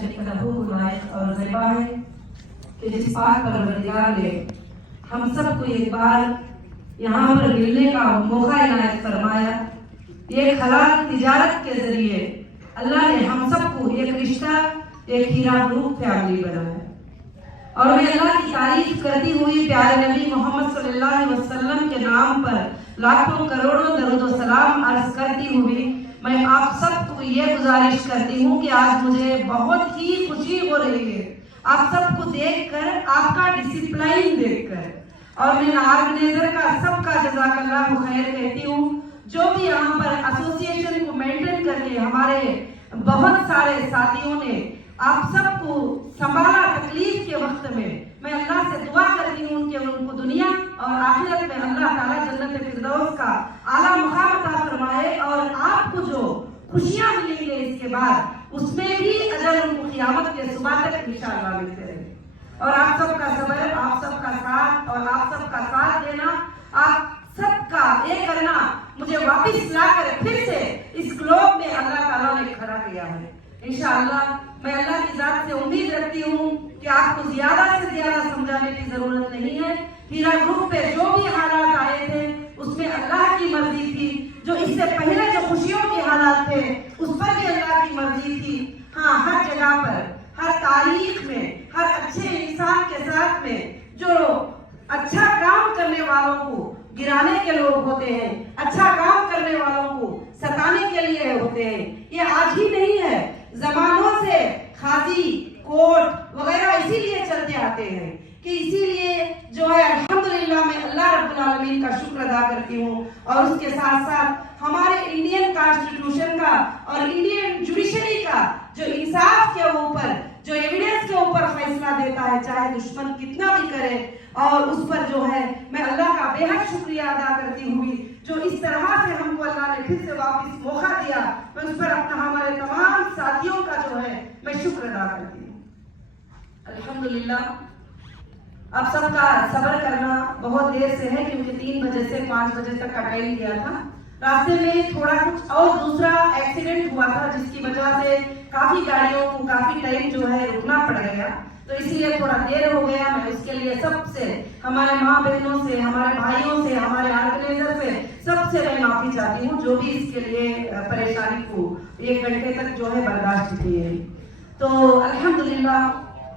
شریف کا بہت لائق اور زیبا ہے کہ جس پاک پروردگار نے ہم سب کو ایک بار یہاں پر ملنے کا موقع عنایت فرمایا. یہ حلال تجارت کے ذریعے اللہ نے ہم سب کو ایک رشتہ، ایک ہیرا گروپ فیملی بنایا. اور میں اللہ کی تعریف کرتی ہوئی پیارے نبی محمد صلی اللہ علیہ وسلم کے نام پر لاکھوں کروڑوں درود و سلام عرض کرتی ہوئی میں آپ سب کو یہ گزارش کرتی ہوں کہ آج مجھے بہت ہی خوشی ہو رہی ہے آپ سب کو دیکھ کر، آپ کا ڈسپلائن دیکھ کر. اور میں آرگنائزر کا سب کا جزاک اللہ خیر کہتی ہوں، جو بھی یہاں پر ایسوسی ایشن کو مینٹین کر کے ہمارے بہت سارے ساتھیوں نے آپ سب کو سنبھالا تکلیف کے وقت میں اللہ سے دعا کرتی ہوں کہ ان کو دنیا اور آخرت میں اللہ تعالیٰ جنت فردوس کا اعلیٰ مقام عطا فرمائے، اور آپ کو جو خوشیاں ملیں گے اس کے بعد اس میں بھی اجر ان کو قیامت کے صبح تک انشاءاللہ ملتے رہے. اور آپ سب کا صبر، آپ سب کا ساتھ اور آپ سب کا ساتھ دینا، آپ سب کا یہ کرنا مجھے واپس لا کر پھر سے اس گلوب میں اللہ تعالیٰ نے کھڑا کیا ہے. انشاءاللہ میں اللہ کی ذات سے امید رکھتی ہوں کہ آپ کو زیادہ سے زیادہ سمجھانے کی ضرورت نہیں ہے. ہیرا گروپ پہ جو بھی حالات آئے تھے اس میں اللہ کی مرضی تھی، جو اس سے پہلے جو خوشیوں کے حالات تھے اس پر بھی اللہ کی مرضی تھی. ہاں، ہر جگہ پر، ہر تاریخ میں، ہر اچھے انسان کے ساتھ میں جو اچھا کام کرنے والوں کو گرانے کے لوگ ہوتے ہیں، اچھا کام کرنے والوں کو ستانے کے لیے ہوتے ہیں. یہ آج ہی نہیں ہے، زمانوں سے قاضی، کورٹ وغیرہ اسی لیے چلتے آتے ہیں کہ اسی لیے جو ہے الحمدللہ میں اللہ رب العالمین کا شکر ادا کرتی ہوں. اور اس کے ساتھ ساتھ ہمارے انڈین کانسٹیٹیوشن کا اور انڈین جوڈیشری کا جو انصاف کے اوپر، جو ایویڈنس کے اوپر فیصلہ دیتا ہے، چاہے دشمن کتنا بھی کرے، اور اس پر جو ہے میں اللہ کا بے حد شکریہ ادا کرتی ہوئی جو اس طرح سے ہم کو اللہ نے پھر سے واپس موقع دیا، میں اس پر اپنا ہمارے تمام ساتھیوں کا جو ہے میں شکر ادا کرتی ہوں. الحمدللہ آپ سب کا صبر کرنا بہت دیر سے ہے، کیونکہ 3 بجے سے 5 بجے تک کا ٹائم دیا تھا. راستے میں تھوڑا کچھ اور دوسرا ایکسیڈنٹ ہوا تھا جس کی وجہ سے کافی گاڑیوں کو کافی ٹائم جو ہے رکنا پڑ گیا، تو اسی لیے تھوڑا دیر ہو گیا. میں اس کے لیے سب سے، ہمارے ماں بہنوں سے، ہمارے بھائیوں سے، ہمارے آرگنائزر سے، سب سے میں معافی چاہتی ہوں جو بھی اس کے لیے پریشانی کو 1 گھنٹے تک جو ہے برداشت کیے. تو الحمدللہ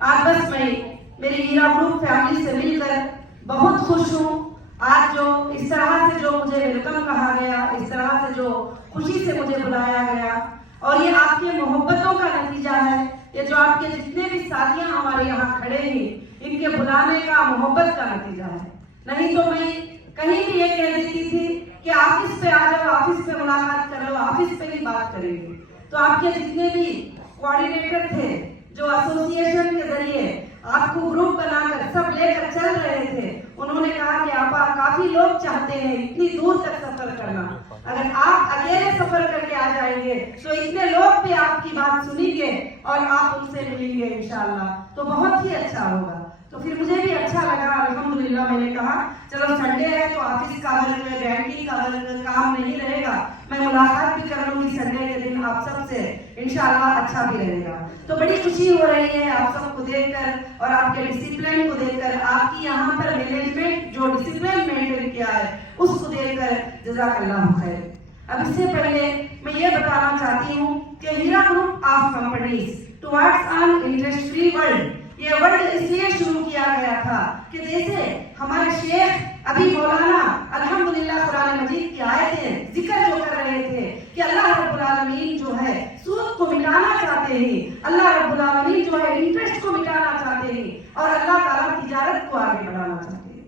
آج بس میں میری ہیرا گروپ فیملی سے مل کر بہت خوش ہوں. آج جو اس طرح سے جو مجھے ویلکم کہا گیا، اس طرح سے جو خوشی سے مجھے بلایا گیا، اور یہ آپ کے محبتوں کا نتیجہ ہے. یہ جو آپ کے جتنے بھی ساتھیاں ہمارے یہاں کھڑے ہیں، ان کے بلانے کا محبت کا نتیجہ ہے. نہیں تو میں کہیں بھی یہ کہہ دیتی تھی کہ آفس پہ آ جاؤ، آفس پہ ملاقات کر لو، آفس پہ بھی بات کریں گے. تو آپ کے جتنے بھی کوآرڈینیٹر تھے جو ایسوسی ایشن کے ذریعے آپ کو گروپ بنا کر سب لے کر چل رہے تھے، انہوں نے کہا کہ آپا کافی لوگ چاہتے ہیں اتنی دور تک سفر کرنا، اگر آپ اکیلے سفر کر کے آ جائیں گے تو اتنے لوگ بھی آپ کی بات سنیں گے اور آپ ان سے ملیں گے انشاءاللہ، تو بہت ہی اچھا ہوگا. تو پھر مجھے بھی اچھا لگا. الحمدللہ میں نے کہا چلو سنڈے ہے تو آفس کا ورک، بینکنگ کا ورک کام نہیں رہے گا، میں ملاقات بھی کر لوں گی سنڈے کے دن آپ سب سے، انشاءاللہ اچھا بھی رہے گا. تو بڑی خوشی ہو رہی ہے آپ سب کو دیکھ کر اور آپ کے ڈسپلن کو دیکھ کر، آپ کی یہاں پر مینجمنٹ جو ڈسپلن مینٹین کیا ہے اس کو دیکھ کر جزاک اللہ خیر. اب اس سے پہلے میں یہ بتانا چاہتی ہوں کہ ہیرا group of companies towards in interest free world, یہ ورڈ اس لیے شروع کیا گیا تھا کہ جیسے ہمارے شیخ ابھی مولانا الحمدللہ قرآن مجید کی آیتیں ذکر جو کر رہے تھے کہ اللہ رب العالمین جو ہے سود کو مٹانا چاہتے ہیں، اللہ رب العالمین جو ہے انٹرسٹ کو مٹانا چاہتے ہیں، اور اللہ تعالیٰ تجارت کو آگے بڑھانا چاہتے ہیں.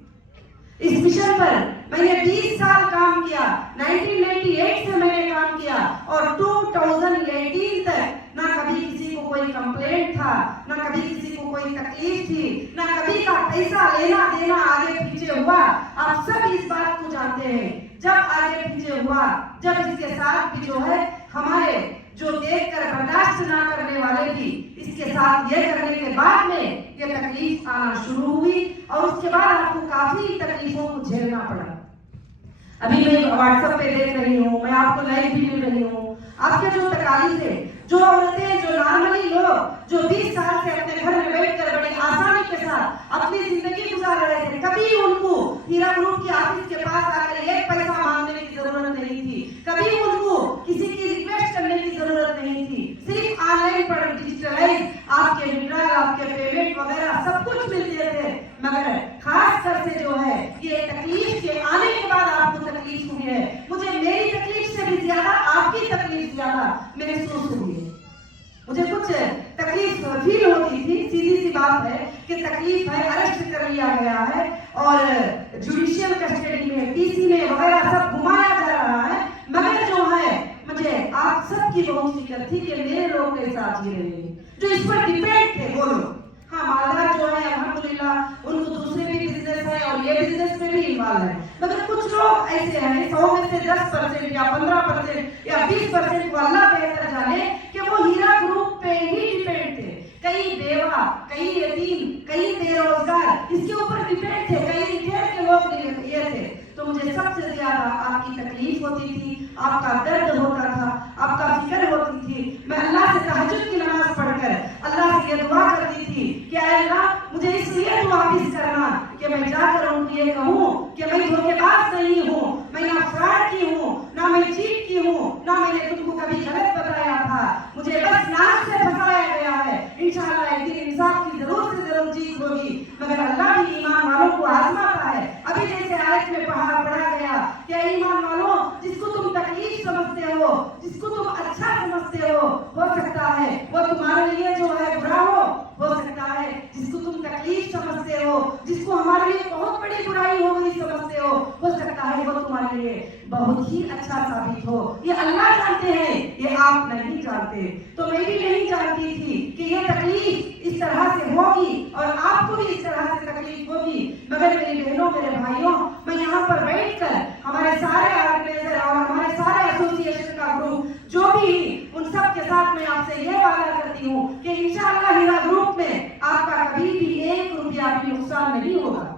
اس مشن پر میں نے 20 سال کام کیا. 1998 سے میں نے کام کیا اور 2018 تک نہ کبھی کسی کو کوئی کمپلینٹ تھا، نہ کبھی کسی کو کوئی تکلیف تھی، نہ کبھی کا پیسہ لینا دینا آگے پیچھے ہوا. آپ سب اس بات کو جانتے ہیں. جب آگے پیچھے ہوا، جب اس کے ساتھ بھی جو ہے ہمارے جو دیکھ کر برداشت نہ کرنے والے بھی اس کے ساتھ یہ کرنے کے بعد میں یہ تکلیف آنا شروع ہوئی، اور اس کے بعد آپ کو کافی تکلیفوں کو جھیلنا پڑا. ابھی میں واٹس ایپ پہ دیکھ رہی ہوں، میں آپ کو لائیو بھی مل رہی ہوں، آپ کے جو تکالیف ہے जो औरतें, जो नॉर्मली लोग जो 20 साल से अपने घर में बैठकर बड़ी आसानी के साथ अपनी जिंदगी गुजार रहे थे, कभी उनको हीरा ग्रुप के ऑफिस के पास आकर एक पैसा मांगने की जरूरत नहीं थी, कभी उनको किसी की रिक्वेस्ट करने की जरूरत नहीं थी। सिर्फ ऑनलाइन पर डिजिटलाइज आपके विड्रॉल, आपके पेमेंट वगैरह सब कुछ मिलते थे। मगर खास कर से जो है ये तकलीफ के आने के बाद आपको तकलीफ हुई है। मुझे मेरी तकलीफ से भी ज्यादा आपकी तकलीफ ज्यादा महसूस हुई है। मुझे कुछ तकलीफ फील होती थी, सीधी सी बात है कि तकलीफ है, अरेस्ट कर लिया गया है और जुडिशियल कस्टडी में, पीसी में वगैरह सब घुमाया जा रहा है। मगर जो है मुझे आप सबकी बहुत फिक्र थी कि मेरे लोग के साथ जी रहे जो इस पर डिपेंड थे वो लोग। हाँ, मालदार जो है अल्हम्दुलिल्लाह उनको दूसरे भी बिजनेस है और ये बिजनेस में भी इन्वॉल्व है। मगर कुछ लोग ऐसे हैं 100 में से 10% या 15% या 20% को अल्लाह बेहतर जाने कि वो हीरा ग्रुप पे ही डिपेंड थे। कई बेवा, कई यतीम, कई बेरोजगार इसके ऊपर डिपेंड थे, कई रिटेल के लोग ये थे। तो मुझे सबसे ज्यादा आपकी तकलीफ होती थी, आपका दर्द होता था, आपका फिक्र होती थी। मैं अल्लाह से तहज्जुद की नमाज पढ़कर अल्लाह से ये दुआ करती थी कि अल्लाह मुझे इसलिए तू वापिस करना कि मैं जाकर उनको ये कहूँ कि मैं धोखेबाज नहीं हूँ, मैं ना फ्रॉड की हूँ, ना मैं चीट की हूँ, ना मैंने तुमको कभी गलत बताया था, मुझे बस नाक से फंसाया गया है। इंशाअल्लाह एक दिन इंसाफ की जरूर से जरूर जीत होगी। मगर अल्लाह भी ईमान वालों को आजमाता है। अभी जैसे आयत में पढ़ा गया कि ईमान वालों, जिसको तुम तकलीफ समझते हो, जिसको तुम अच्छा समझते हो सकता है वो तुम्हारे लिए जो है बुरा हो सकता है। जिसको तुम तकलीफ समझते हो, जिसको हमारे लिए बहुत बड़ी बुराई हो गई समझते हो सकता है वो तुम्हारे लिए बहुत ही अच्छा साबित हो। ये अल्लाह जानते हैं, ये आप नहीं जानते। तो मैं भी नहीं जानती थी कि ये तकलीफ इस तरह से होगी और आपको भी इस तरह से तकलीफ होगी। मगर मेरी बहनों, मेरे भाइयों, मैं यहाँ पर बैठकर हमारे सारे ऑर्गेनाइजर और हमारे सारे एसोसिएशन का ग्रुप जो भी उन सब के साथ मैं आपसे ये वादा करती हूँ कि इंशाअल्लाह हीरा ग्रुप में आपका कभी भी 1 रुपया भी नुकसान नहीं होगा।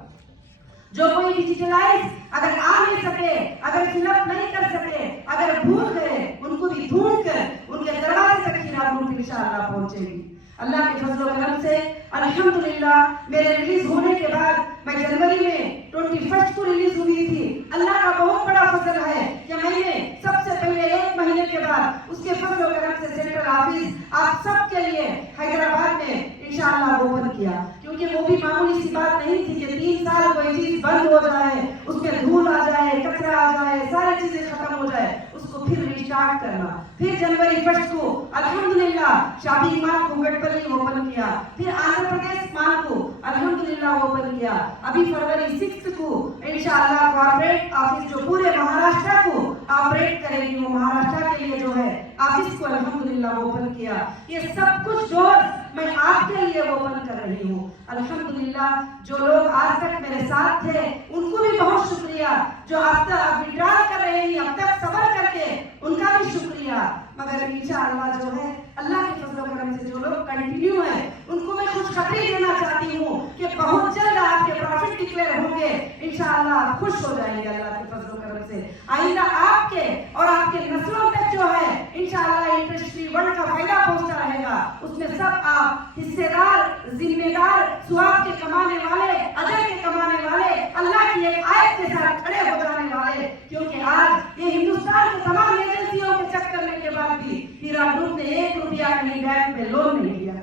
जो कोई डिजिटलाइज अगर आ नहीं सके, अगर फिलअप नहीं कर सके, अगर भूल गए, उनको भी ढूंढ कर उनके दरवाजे तक हीरा ग्रुप इंशाअल्लाह पहुंचेगी। अल्लाह के फजल व करम से अल्हम्दुलिल्लाह मेरे रिलीज होने के बाद मैं जनवरी में 21 को रिलीज हुई थी। अल्लाह का बहुत बड़ा फजल है कि मैंने सबसे पहले 1 महीने के बाद उसके फजल व करम से सेंट्रल ऑफिस आप सब के लिए हैदराबाद में इंशाअल्लाह ओपन किया। क्योंकि वो भी मामूली सी बात नहीं थी कि 3 साल कोई चीज बंद हो जाए, उसमें धूल आ जाए, कचरा आ जाए, सारी चीजें खत्म हो जाए, उसको फिर रिस्टार्ट करना। फिर जनवरी 1 को अल्हम्दुलिल्लाह शादी मार्ग को गडपल्ली ओपन किया, फिर आंध्र प्रदेश मार्ग को अल्हम्दुलिल्लाह ओपन किया। अभी फरवरी 6 को इंशाअल्लाह कॉर्पोरेट ऑफिस जो पूरे महाराष्ट्र को ऑपरेट करेगी, वो महाराष्ट्र के लिए जो है ऑफिस को अल्हम्दुलिल्लाह ओपन किया। ये सब कुछ डोर मैं आपके लिए ओपन कर रही हूँ। अल्हम्दुलिल्लाह जो लोग आज तक मेरे साथ थे उनको भी बहुत शुक्रिया, जो अब तक विड्रॉल कर रहे हैं, अब तक सब्र करके उनका भी शुक्रिया। मगर इंशाअल्लाह जो है अल्लाह के फजल व करम से जो लोग कंटिन्यू है उनको मैं खुशखबरी देना चाहती हूँ कि बहुत जल्द आपके प्रॉफिट डिक्लेयर होंगे। इंशाअल्लाह आप खुश हो जाएंगे अल्लाह के फजल व करम से। आइंदा आपके और आपके नस्लों तक जो है इंशाअल्लाह इंडस्ट्री वर्ल्ड का फायदा पहुंचता रहेगा। उसमें सब आप हिस्सेदार, जिम्मेदार, स्वाब के कमाने वाले, अजर के कमाने वाले, अल्लाह की एक आयत के साथ खड़े हो जाने वाले। क्योंकि आज ये हिंदुस्तान के तमाम एजेंसियों के चेक करने के बाद भी हीरा ग्रुप ने 1 रुपया कहीं बैंक में लोन नहीं लिया।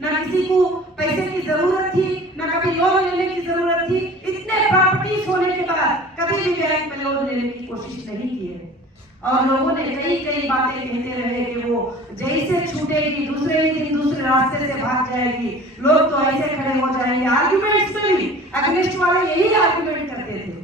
ना किसी को पैसे की जरूरत थी, ना कभी लोन लेने की जरूरत थी। इतने प्रॉपर्टीज होने के बाद कभी भी बैंक में लोन लेने की कोशिश नहीं की है। और लोगों ने कई बातें कहते रहे कि वो जैसे छूटेगी दूसरे ही दिन दूसरे रास्ते से भाग जाएगी, लोग तो ऐसे खड़े हो जाएंगे। आर्गुमेंट्स में भी अगेंस्ट वाले यही आर्गुमेंट करते थे।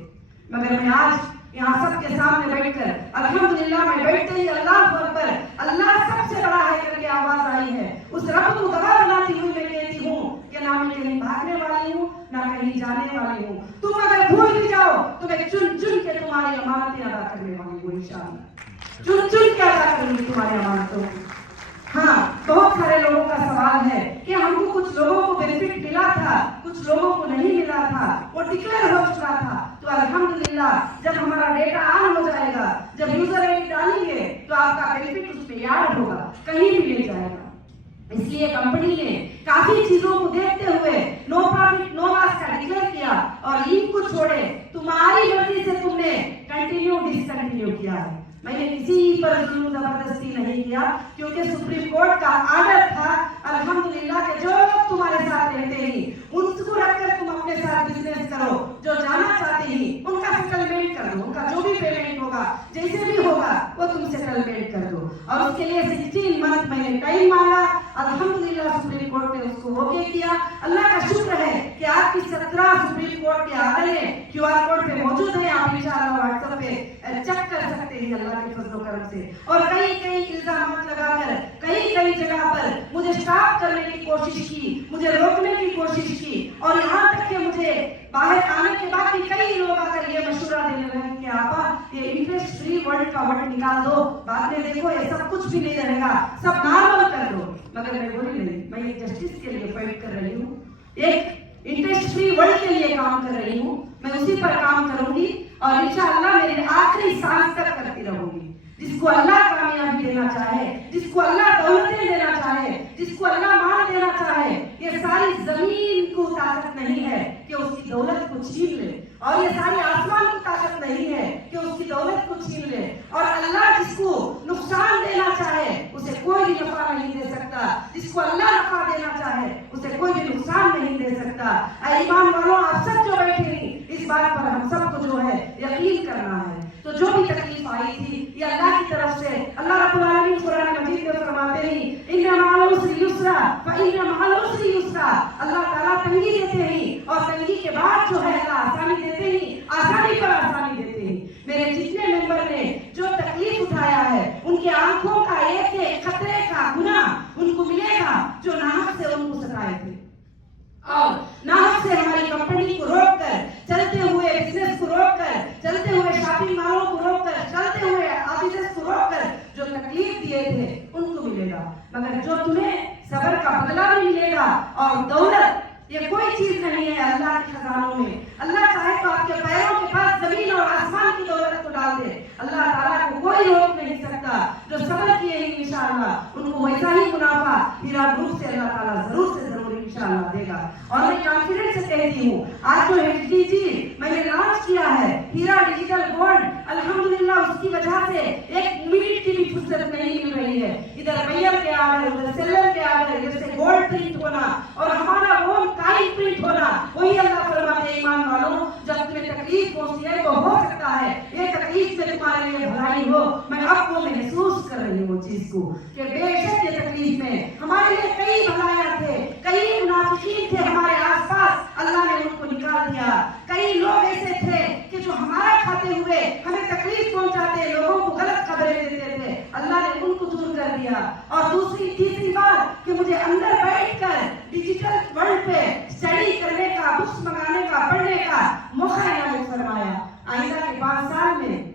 मगर मैं आज यहाँ सबके सामने बैठकर अल्हम्दुलिल्लाह मैं बैठते ही अल्लाह अकबर, अल्लाह सबसे बड़ा है करके आवाज आई है। उस रब को गवाह बनाती हुई मैं कहती हूँ कि ना मैं कहीं भागने वाली हूँ, ना कहीं जाने वाली हूँ। तुम अगर भूल भी जाओ तो मैं चुन चुन के तुम्हारी अमानतें अदा करने वाली हूँ। इंशाअल्लाह चुन चुन के अदा करूंगी तुम्हारी अमानतों। हाँ, बहुत सारे लोगों का सवाल है कि हमको कुछ लोगों को बेनिफिट मिला था, कुछ लोगों को नहीं मिला था, वो डिक्लेयर हो चुका था। तो अल्हम्दुलिल्लाह जब हमारा डेटा ऑन हो जाएगा, जब यूजर आईडी डालेंगे तो आपका बेनिफिट उसमें याद होगा, कहीं भी काफी चीजों को देखते हुए नो प्रॉफिट नो लॉस का डिक्लेयर किया और इनको छोड़े तुम्हारी मर्जी से तुमने कंटिन्यू डिसकंटिन्यू किया है। मैंने किसी पर जुल्म जबरदस्ती नहीं किया, क्योंकि सुप्रीम कोर्ट का आर्डर था अल्हम्दुलिल्लाह के जो लोग तुम्हारे साथ रहते ही उनको रखकर तुम अपने साथ बिजनेस करो, जो जाना चाहते ही उनका सेटलमेंट कर दो, उनका जो भी पेमेंट होगा जैसे भी होगा वो तुम सेटलमेंट कर दो। और उसके लिए 16 मंथ मैंने टाइम मांगा, अल्हम्दुलिल्लाह सुप्रीम कोर्ट ने उसको ओके किया। अल्लाह का शुक्र है कि आपकी 17 सुप्रीम कोर्ट के आदेश QR कोड पे मौजूद है, आप इंशाअल्लाह व्हाट्सएप पे चेक कर सकते हैं अल्लाह के फजल करम से। और कई इल्जाम लगाकर कई जगह पर मुझे स्टॉप करने की कोशिश की, मुझे रोकने की कोशिश की, और यहाँ तक कि मुझे बाहर आने के बाद भी कई लोग आकर ये मशवरा देने लगे कि आपा ये इंटरेस्ट फ्री वर्ड का वर्ड निकाल दो, बाद में देखो ये सब कुछ भी नहीं रहेगा, सब नॉर्मल कर दो। मगर मैं बोली नहीं, मैं एक जस्टिस के लिए फाइट कर रही हूँ, एक इंटरेस्ट फ्री वर्ल्ड के लिए काम कर रही हूँ, मैं उसी पर काम करूंगी और इंशाअल्लाह मेरी आखिरी सांस तक करती रहूंगी। जिसको अल्लाह कामयाबी देना चाहे, जिसको अल्लाह दौलतें देना चाहे, जिसको अल्लाह माल देना चाहे, ये सारी जमीन को ताकत नहीं है कि उसकी दौलत को छीन ले, और ये सारी आसमान को ताकत नहीं है कि उसकी दौलत को छीन ले। और अल्लाह जिसको नुकसान देना चाहे उसे कोई भी नफा नहीं दे सकता, जिसको अल्लाह नफा देना चाहे उसे कोई भी नुकसान नहीं दे सकता। ईमान वालों, आप सब जो बैठे हैं इस बात पर हम सबको जो है यकीन करना है। तो जो भी तकलीफ आई थी ये अल्लाह की तरफ से, अल्लाह रब्बुल आलमीन कुरान मजीद में फरमाते हैं इन्ना मअल उसरि युस्रा व इन्ना मअल उसरि युस्रा। अल्लाह ताला तंगी देते हैं और तंगी के बाद जो है अल्लाह आसानी देते हैं, आसानी पर आसानी देते हैं। मेरे जितने मेंबर ने जो तकलीफ उठाया है उनके आंखों का एक खतरे का गुनाह उनको मिलेगा जो नाहक से उनको सताए थे, और नाहक से हमारी कंपनी को रोककर, चलते हुए बिजनेस को रोककर, चलते हुए शॉपिंग मॉलों को रोककर, चलते हुए ऑफिसेस को रोककर जो तकलीफ दिए थे उनको मिलेगा। मगर जो तुम्हें सब्र का बदला भी मिलेगा, और दौलत ये कोई चीज नहीं है अल्लाह के खजानों में। अल्लाह चाहे तो आपके पैरों के पास जमीन और आसमान की दौलत को डाल दे, अल्लाह ताला को कोई रोक नहीं सकता। जो सब्र किए हैं इंशाअल्लाह उनको वैसा ही मुनाफा हीरा ग्रुप से अल्लाह ताला जरूर से जरूर इंशाअल्लाह देगा। और मैं कॉन्फिडेंस से कहती हूँ, आज जो HDG मैंने लॉन्च किया है हीरा डिजिटल गोल्ड, अल्हम्दुलिल्लाह उसकी वजह से 1 मिनट की भी फुर्सत नहीं मिल रही है। इधर मैयर के आर्डर, उधर सेलर के आर्डर, इधर से गोल्ड प्रिंट होना और हमारा ओन काइन प्रिंट होना, वही अल्लाह फरमाते हैं ईमान वालों जब तुम्हें तकलीफ पहुंचती है तो हो सकता है ये तकलीफ में तुम्हारे लिए भलाई हो। मैं अब वो महसूस कर रही हूँ वो चीज को कि बेशक ये तकलीफ में हमारे लिए कई भलाइयां थे, कई मुनाफिकीन थे हमारे आसपास, अल्लाह ने उनको निकाल दिया। कई लोग ऐसे थे कि जो हमारा खाते हुए हमें तकलीफ पहुंचाते, लोगों को गलत खबरें देते थे, अल्लाह ने उनको दूर कर दिया। और दूसरी तीसरी बात कि मुझे अंदर बैठकर डिजिटल वर्ल्ड पे स्टडी करने का, बुक्स मंगाने का, पढ़ने का मौका इनायत फरमाया। आइंदा के 5 साल में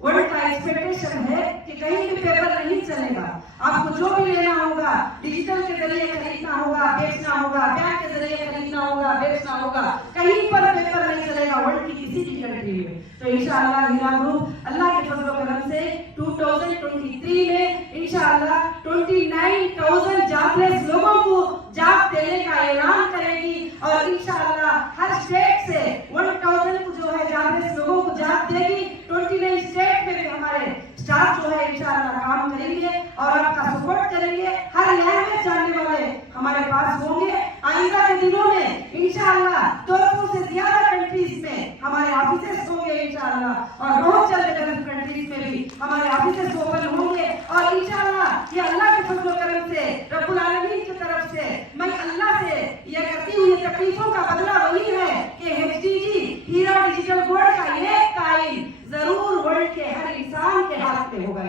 वर्ल्ड का एक्सपेक्टेशन है कि कहीं भी पेपर नहीं चलेगा, आपको जो भी लेना होगा डिजिटल के जरिए खरीदना होगा, बेचना होगा, बैंक के जरिए खरीदना होगा, बेचना होगा, कहीं पर पेपर नहीं चलेगा वर्ल्ड की किसी भी कंट्री में। तो इंशाअल्लाह हीरा ग्रुप अल्लाह के फजल करम से 2023 में इंशाअल्लाह 29,000 जॉबलेस लोगों को जॉब देने का ऐलान करेगी, और इंशाअल्लाह हर स्टेट से 1,000 को जो है जॉबलेस लोगों को जॉब देगी। 29 स्टेट में भी हमारे स्टाफ जो है इंशाअल्लाह काम करेंगे और आपका सपोर्ट करेंगे। हर लैंग्वेज जानने वाले हमारे पास होंगे। आइंदा के दिनों में इंशाअल्लाह 200 से ज्यादा कंट्रीज में हमारे ऑफिसेस होंगे इंशाअल्लाह, और बहुत जल्द गल्फ कंट्रीज में भी हमारे ऑफिसेस ओपन होंगे। और इंशाअल्लाह ये अल्लाह के फजल करम से, रब्बुल आलमीन की तरफ से मैं अल्लाह से ये करती हुई तकलीफों का बदला वही है कि HDG हीरा डिजिटल गोल्ड का ये काइन जरूर वर्ल्ड के हर इंसान के हाथ में होगा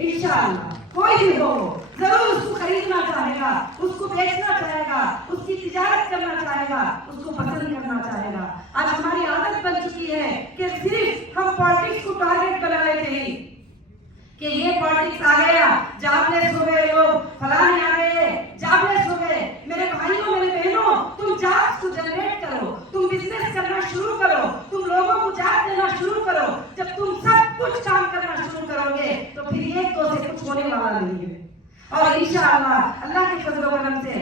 इंशाअल्लाह। कोई भी हो जरूर उसको खरीदना चाहेगा, उसको बेचना चाहेगा, उसकी तिजारत करना चाहेगा, उसको पसंद करना चाहेगा। आज हमारी आदत बन चुकी है कि सिर्फ हम पॉलिटिक्स को टारगेट बना लेते हैं कि ये पॉलिटिक्स आ गया, जॉबलेस हो गए लोग, फलाने आ गए, जॉबलेस हो गए। मेरे भाइयों मेरे बहनों, तुम जॉब्स को जनरेट करो, तुम बिजनेस करना शुरू करो, तुम लोगों को जॉब देना शुरू करो। जब तुम सब कुछ काम करना शुरू करोगे तो फिर 1-2 से कुछ होने वाला नहीं है। और इंशाअल्लाह अल्लाह के फजल व करम से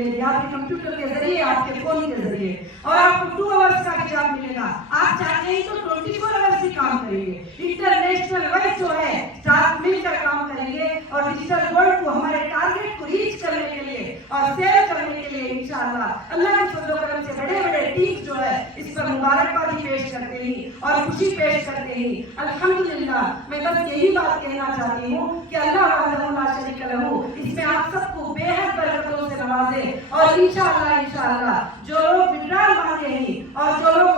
मिलेगी, आपके कंप्यूटर के जरिए, आपके फोन के जरिए, और आपको 2 आवर्स का हिजाब मिलेगा। आप चाहते हैं तो 24 आवर्स ही काम करेंगे। इंटरनेशनल वाइज जो है साथ मिलकर काम करेंगे और डिजिटल वर्ल्ड को, हमारे टारगेट को रीच करने के लिए और सेल करने के लिए इंशाअल्लाह अल्लाह के फजल करम से बड़े बड़े टीम जो है इस पर मुबारकबादी पेश करते हैं और खुशी पेश करते हैं। अल्हम्दुलिल्लाह। मैं बस यही बात कहना चाहती हूँ कि अल्लाह वहदहु ला शरीक लहू इसमें आप सबको बेहद बरकतों से नवाजे, और इंशाअल्लाह जो लोग विड्रॉल मांगे हैं और जो लोग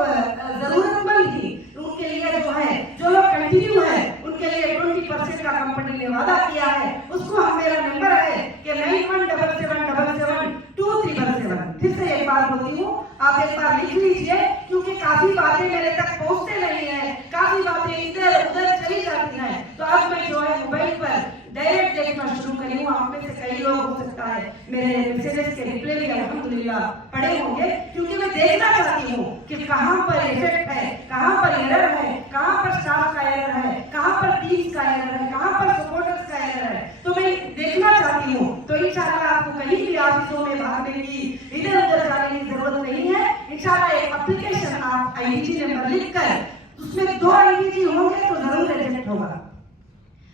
जरूरतमंद हैं उनके लिए जो है, जो लोग कंटिन्यू है उनके लिए 20% का कंपनी ने वादा किया है। उसको मेरा नंबर है कि 9177772377। फिर से एक बार बोलती हूँ, आप एक बार लिख लीजिए, क्योंकि काफी बातें मेरे तक पहुँचते नहीं है, काफी बातें इधर उधर चली जाती हैं। तो अब मैं जो है मोबाइल पर डायरेक्ट देखना शुरू करी हूँ। आप में से कई लोग हो सकता है मेरे मैसेजेस के रिप्लाई भी अल्हम्दुलिल्लाह पढ़े होंगे, क्योंकि मैं देखना चाहती हूँ कि कहाँ पर इफेक्ट है, कहाँ पर एरर है, कहाँ पर स्टाफ का एरर है, कहाँ पर टीम्स का एरर है, कहाँ पर सपोर्टर्स का एरर है। तो मैं देखना चाहती हूँ। तो इंशाअल्लाह आपको कहीं भी ऑफिसों में भागने की, इधर उधर जाने की जरूरत नहीं है। इंशाअल्लाह एक एप्लीकेशन आप आईडीजी नंबर लिखकर उसमें 2 आईडीजी होंगे तो जरूर रिजेक्ट होगा।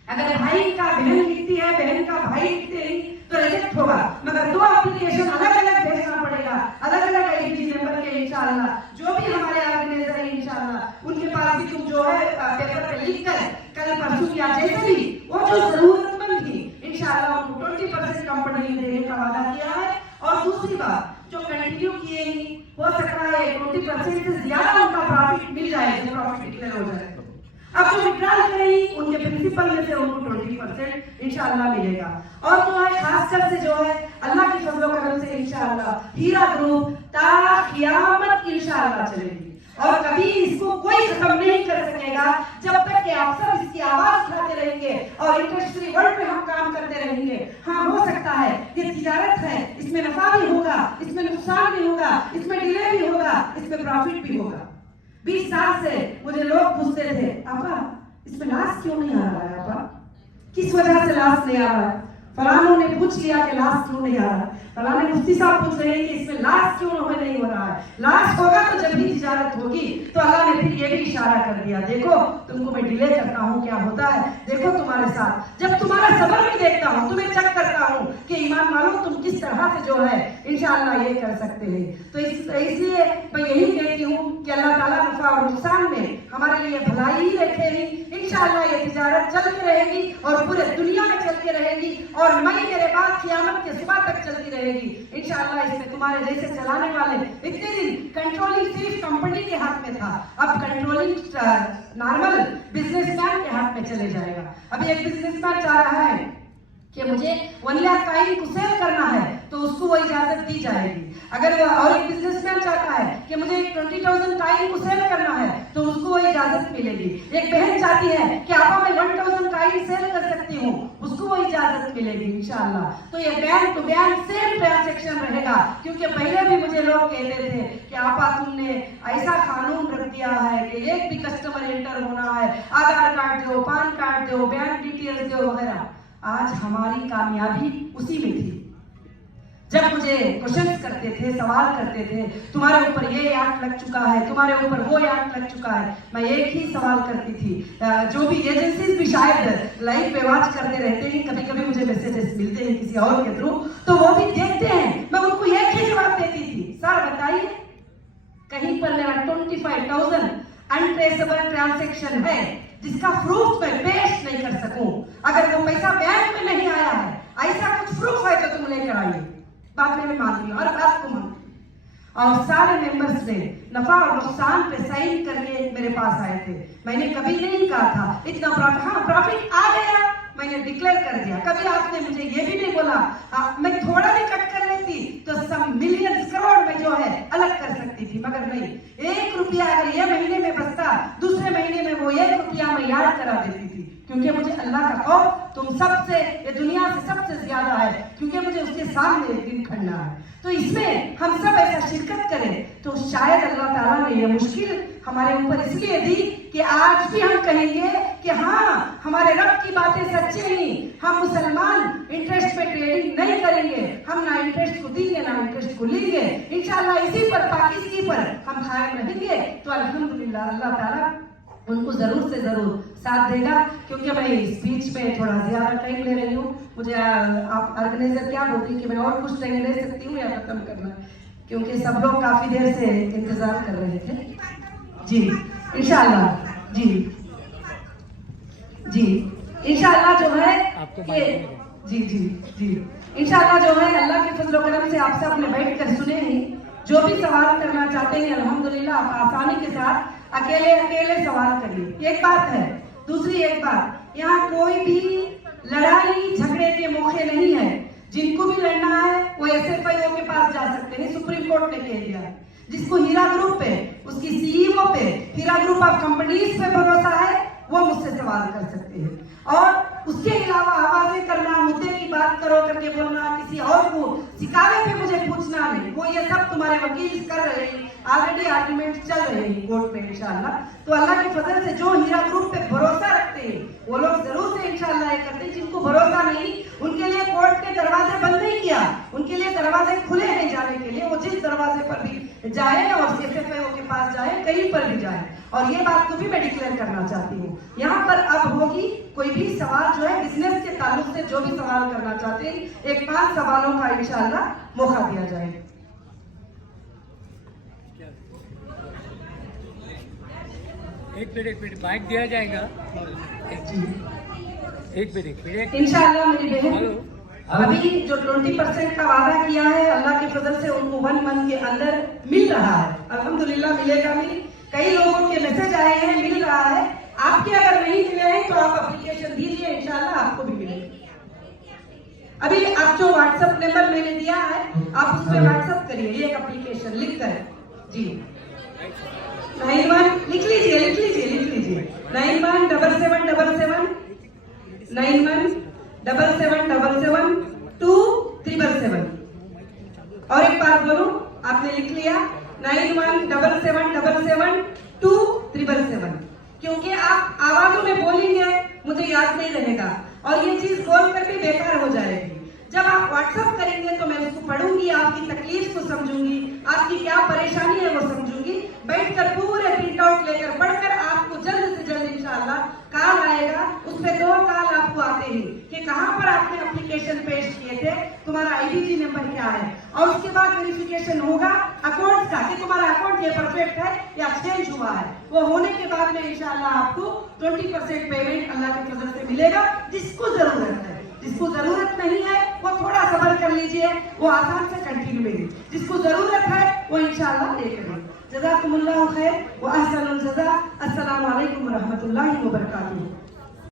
अगर भाई का बहन लिखती है, बहन का भाई लिखते हैं तो रिजेक्ट होगा। मगर 2 एप्लीकेशन अलग अलग भेजना पड़ेगा, अलग अलग आईडीजी नंबर के। इंशाअल्लाह जो भी हमारे ऑर्गेनाइजर है इंशाअल्लाह उनके पास भी तुम जो है पेपर पे लिखकर कल परसों या जैसे भी वो जो जरूरतमंद थी इंशाअल्लाह उनको 20% कंपनी ने देने का वादा किया है। और दूसरी बात, जो कंटिन्यू किए ही हो सकता है 20% से ज्यादा उनका प्रॉफिट मिल जाए, जो प्रॉफिट डिक्लेयर हो जाए। अब जो विड्रॉल करेंगी उनके प्रिंसिपल में से उनको 20% इंशाअल्लाह मिलेगा। और जो है खासकर से जो है अल्लाह की फजल करम से इंशाअल्लाह हीरा ग्रुप ता क़यामत इंशाअल्लाह चलेगी, और कभी इसको कोई खत्म नहीं कर सकेगा जब तक कि आप सब इसकी आवाज उठाते रहेंगे और इंटरेस्ट फ्री वर्ल्ड में हम काम करते रहेंगे। हाँ, हो सकता है ये तिजारत है, इसमें नफा भी होगा, इसमें नुकसान भी होगा, इसमें डिले भी होगा, इसमें प्रॉफिट भी होगा। 20 साल से मुझे लोग पूछते थे, आपा इसमें लाश क्यों नहीं आ रहा है, आपा किस वजह से लाश नहीं आ रहा है। फलानों ने पूछ लिया कि लाश क्यों नहीं आ रहा है, फलाने मुफ्ती साहब पूछ रहे हैं कि इसमें लाश क्यों नहीं हो रहा है। लाश होगा तो जब भी तिजारत होगी। तो अल्लाह ने फिर ये भी इशारा कर दिया, देखो तुमको मैं डिले करता हूँ, क्या होता है देखो तुम्हारे साथ, जब तुम्हारा सबर भी देखता हूँ, तुम्हें चेक करता हूँ कि ईमान वालों तुम किस तरह से जो है इंशाअल्लाह ये कर सकते हैं। तो इसलिए मैं यही कहती हूँ कि अल्लाह ताला नफा और नुकसान में हमारे लिए भलाई ही रखेगी। इंशाअल्लाह ये तिजारत चलती रहेगी और पूरे दुनिया में चलती रहेगी, और मई मेरे बाद क़यामत के सुबह तक चलती रहेगी इंशाअल्लाह। इसमें तुम्हारे जैसे चलाने वाले, इतने दिन कंट्रोलिंग सिर्फ कंपनी के हाथ में था, अब कंट्रोलिंग नॉर्मल बिजनेसमैन के हाथ में चले जाएगा। अभी एक बिजनेसमैन चाह रहा है कि मुझे 1 लाख कॉइन को सेल करना है तो उसको वो इजाजत दी जाएगी। अगर और एक बिजनेसमैन चाहता है कि मुझे 20,000 कॉइन को सेल करना है तो उसको वो इजाजत मिलेगी। एक बहन चाहती है कि आपा मैं 1,000 कॉइन सेल कर सकती हूँ, उसको वो इजाजत मिलेगी इंशाअल्लाह। तो ये bank to bank same transaction रहेगा, क्योंकि पहले भी मुझे लोग कहते थे कि आपा तुमने ऐसा कानून रख दिया है कि एक भी कस्टमर एंटर होना है, आधार कार्ड दो, पान कार्ड दो, बैंक डिटेल्स दो वगैरह। आज हमारी कामयाबी उसी में थी। जब मुझे क्वेश्चंस करते थे, सवाल करते थे, तुम्हारे ऊपर ये एक्ट लग चुका है, तुम्हारे ऊपर वो एक्ट लग चुका है, मैं एक ही सवाल करती थी। जो भी एजेंसीज भी शायद लाइव पे वॉच करते रहते हैं, कभी कभी मुझे मैसेजेस मिलते हैं किसी और के थ्रू, तो वो भी देखते हैं, मैं उनको एक ही जवाब देती थी, सर बताइए कहीं पर मेरा 25,000 अनट्रेसेबल ट्रांजैक्शन है जिसका प्रूफ मैं पेश नहीं कर सकूं। अगर वो पैसा बैंक में नहीं आया है, ऐसा कुछ प्रूफ है तो तुम लेकर आइए। बात में मानती हूँ, हर बात को मानती हूँ। और सारे मेंबर्स ने नफा और नुकसान पे साइन करके मेरे पास आए थे। मैंने कभी नहीं कहा था इतना प्रॉफिट, हाँ प्रॉफिट आ गया मैंने डिक्लेयर कर दिया। कभी आपने मुझे ये भी नहीं बोला मैं थोड़ा भी कट कर लेती तो सब मिलियंस करोड़ में जो है अलग कर सकती थी, मगर नहीं। 1 रुपया अगर ये महीने में बचता, दूसरे महीने में वो 1 रुपया मैं याद याद करा देती थी, क्योंकि मुझे अल्लाह का खौफ तुम सबसे, ये दुनिया से सबसे ज्यादा है, क्योंकि मुझे उसके सामने एक दिन खड़ना है। तो इसमें हम सब ऐसा शिरकत करें तो शायद अल्लाह ताला ने ये मुश्किल हमारे ऊपर इसलिए दी कि आज भी हम कहेंगे कि हाँ, हमारे रब की बातें सच्ची नहीं, हम मुसलमान इंटरेस्ट पे ट्रेडिंग नहीं करेंगे, हम ना इंटरेस्ट को देंगे ना इंटरेस्ट को लेंगे, इंशाल्लाह इसी पर पाकिस्तानी पर हम कायम रहेंगे। तो अल्हम्दुलिल्लाह अल्लाह ताला उनको जरूर से जरूर साथ देगा। क्योंकि मैं स्पीच में थोड़ा ज्यादा टाइम ले रही हूँ, मुझे आप ऑर्गेनाइजर क्या बोलती है कि मैं और कुछ टाइम ले सकती हूँ या खत्म करना, क्योंकि सब लोग काफी देर से इंतजार कर रहे थे। जी इंशाल्लाह, जी इंशाल्लाह जो है कि जी इंशाल्लाह जो है अल्लाह के फजल करम से आप सब ने बैठ कर सुने ही, जो भी सवाल करना चाहते हैं अल्हम्दुलिल्लाह आप आसानी के साथ अकेले सवाल करिए। एक बात है। दूसरी एक बात, यहाँ कोई भी लड़ाई झगड़े के मौके नहीं है। जिनको भी लड़ना है वो SFIO के पास जा सकते हैं, सुप्रीम कोर्ट ने कह दिया है। जिसको हीरा ग्रुप पे, उसकी CEO पे, हीरा ग्रुप ऑफ कंपनीज पे भरोसा है वो मुझसे सवाल कर सकते हैं। और उसके अलावा आवाजें करना, मुद्दे की बात करो करके बोलना, किसी और को सिखावे पे मुझे पूछना नहीं, वो ये सब तुम्हारे वकील कर रहे हैं, ऑलरेडी आर्गुमेंट चल रहे हैं कोर्ट में इंशाल्लाह। तो अल्लाह के फजल से जो हीरा ग्रुप पे भरोसा रखते हैं वो लोग जरूर से इंशाल्लाह ये करते हैं। जिनको भरोसा नहीं उनके लिए कोर्ट के दरवाजे बंद नहीं किया, उनके लिए दरवाजे खुले हैं जाने के लिए। वो जिस दरवाजे पर भी जाए और SFIO के पास जाए, कहीं पर भी जाए। और ये बात को भी मैं डिक्लेयर करना चाहती हूँ, यहाँ पर अब होगी कोई भी सवाल जो है बिजनेस के ताल्लुक से जो भी सवाल करना चाहते हैं, एक 5 सवालों का इंशाल्लाह मौका दिया जाए। एक मिनट माइक दिया जाएगा। एक मिनट इंशाल्लाह मेरी बहन अभी जो 20% का वादा किया है, अल्लाह के फजल से उनको 1 मंथ के अंदर मिल रहा है। अल्हम्दुलिल्लाह मिलेगा। कई लोगों के मैसेज आए हैं, मिल रहा है। आपके अगर नहीं मिले हैं तो आप एप्लीकेशन दीजिए, इंशाल्लाह आपको भी मिलेगा। अभी आप जो व्हाट्सएप नंबर मैंने दिया है आप उस पर व्हाट्सएप करिए एक एप्लीकेशन लिख कर। जी 91 लिख लीजिए 917777 917777 और एक बार बोलो, आपने लिख लिया 917777 क्योंकि आप आवाजों में बोलेंगे मुझे याद नहीं रहेगा और ये चीज बोल कर भी बेकार हो जाएगी। जब आप व्हाट्सएप करेंगे तो मैं उसको पढ़ूंगी, आपकी तकलीफ को समझूंगी, आपकी क्या परेशानी है वो समझूंगी, बैठकर पूरे प्रिंट आउट लेकर पढ़कर आपको जल्द से जल्द इंशाल्लाह कॉल आएगा। उसपे 2 कॉल आपको आते हैं कि कहाँ पर आपने एप्लीकेशन पेश किए थे, तुम्हारा IBG नंबर क्या है, और उसके बाद वेरिफिकेशन होगा अकाउंट का कि तुम्हारा अकाउंट ये परफेक्ट है या चेंज हुआ है। वो होने के बाद में इंशाल्लाह आपको 20% पेमेंट अल्लाह के फजल से मिलेगा। जिसको जरूरत है, जिसको जरूरत नहीं है वो थोड़ा सब्र कर लीजिए, वो आसान से कंटिन्यू मिलेगी। जिसको जरूरत है वो इंशाल्लाह ले करें। जज़ाकुमुल्लाह खैर व अहसनुल जज़ा। अस्सलामु अलैकुम व रहमतुल्लाहि व बरकातुहू।